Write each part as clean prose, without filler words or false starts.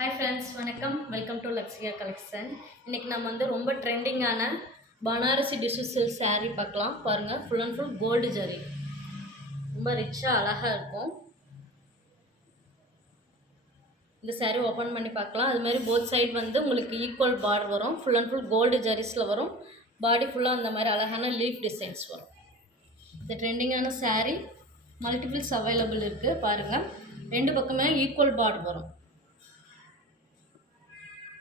Hi friends, வணக்கம். Welcome to லக்ஸியா collection. இன்றைக்கி நம்ம வந்து ரொம்ப ட்ரெண்டிங்கான பனாரசி டிஷ்யூ சில்க் saree பார்க்கலாம். பாருங்கள், full and full gold zari, ரொம்ப ரிச்சாக அழகாக இருக்கும். இந்த saree ஓப்பன் பண்ணி பார்க்கலாம். அதுமாதிரி போத் சைடு வந்து உங்களுக்கு ஈக்குவல் பார்டர் வரும். ஃபுல் அண்ட் ஃபுல் கோல்டு ஜரிஸில் வரும். பாடி ஃபுல்லாக அந்த மாதிரி அழகான லீஃப் டிசைன்ஸ் வரும். இந்த ட்ரெண்டிங்கான saree மல்டிபிள்ஸ் அவைலபிள் இருக்குது. பாருங்கள், ரெண்டு பக்கமே ஈக்குவல் பார்டர் வரும்.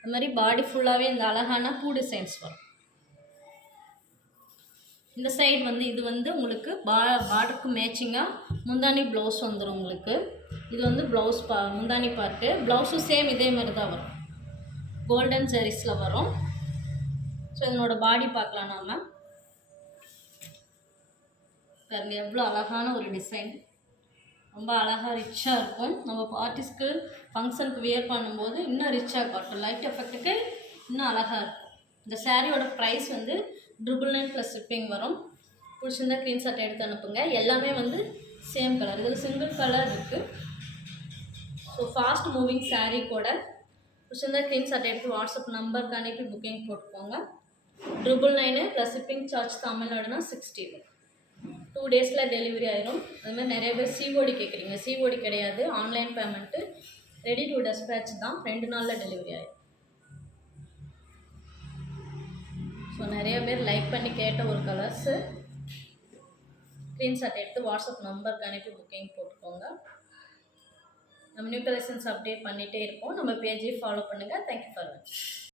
அது மாதிரி பாடி ஃபுல்லாகவே இந்த அழகான பூ டிசைன்ஸ் வரும். இந்த சைடு வந்து இது வந்து உங்களுக்கு பார்டருக்கு மேட்சிங்காக முந்தானி ப்ளவுஸ் வந்துடும் உங்களுக்கு. இது வந்து ப்ளவுஸ் முந்தானி பார்ட்டு. ப்ளவுஸும் சேம் இதே மாதிரி தான் வரும். கோல்டன் ஜெரிஸில் வரும். ஸோ இதனோட பாடி பார்க்கலாம். நாம் பாருங்க, எவ்வளோ அழகான ஒரு டிசைன், ரொம்ப அழகாக ரிச்சாக இருக்கும். நம்ம பார்ட்டிஸ்க்கு ஃபங்க்ஷனுக்கு வியர் பண்ணும்போது இன்னும் ரிச்சாக காட்டும். லைட் எஃபெக்ட்டுக்கு இன்னும் அழகாக இருக்கும். இந்த சாரியோட ப்ரைஸ் வந்து 999 ப்ளஸ் ஷிப்பிங் வரும். பிடிச்சிருந்தா ஸ்க்ரீன்ஷாட் எடுத்து அனுப்புங்க. எல்லாமே வந்து சேம் கலர். இதில் சிங்கிள் கலர் இருக்குது. ஸோ ஃபாஸ்ட் மூவிங் சாரீ கூட. பிடிச்சிருந்தா ஸ்க்ரீன்ஷாட் எடுத்து வாட்ஸ்அப் நம்பருக்கு அனுப்பி புக்கிங் போட்டுக்கோங்க. 999 ப்ளஸ் ஷிப்பிங் சார்ஜ் தமிழ்நாடுனா 60. 2 டேஸில் டெலிவரி ஆயிரும். அதுமாதிரி நிறைய பேர் சிஓடி கேட்குறீங்க. சிஓடி கிடையாது, online payment. Ready to dispatch தான். 2 நாளில் டெலிவரி ஆயிரும். ஸோ நிறைய பேர் லைக் பண்ணி கேட்ட ஒரு கலர்ஸு. ஸ்க்ரீன்ஷாட் எடுத்து வாட்ஸ்அப் நம்பருக்கு அனுப்பி புக்கிங் போட்டுக்கோங்க. நம்ம நியூ கலெக்ஷன்ஸ் அப்டேட் பண்ணிகிட்டே இருப்போம். நம்ம பேஜையும் ஃபாலோ பண்ணுங்கள். தேங்க்யூ ஃபார் வாட்சிங்.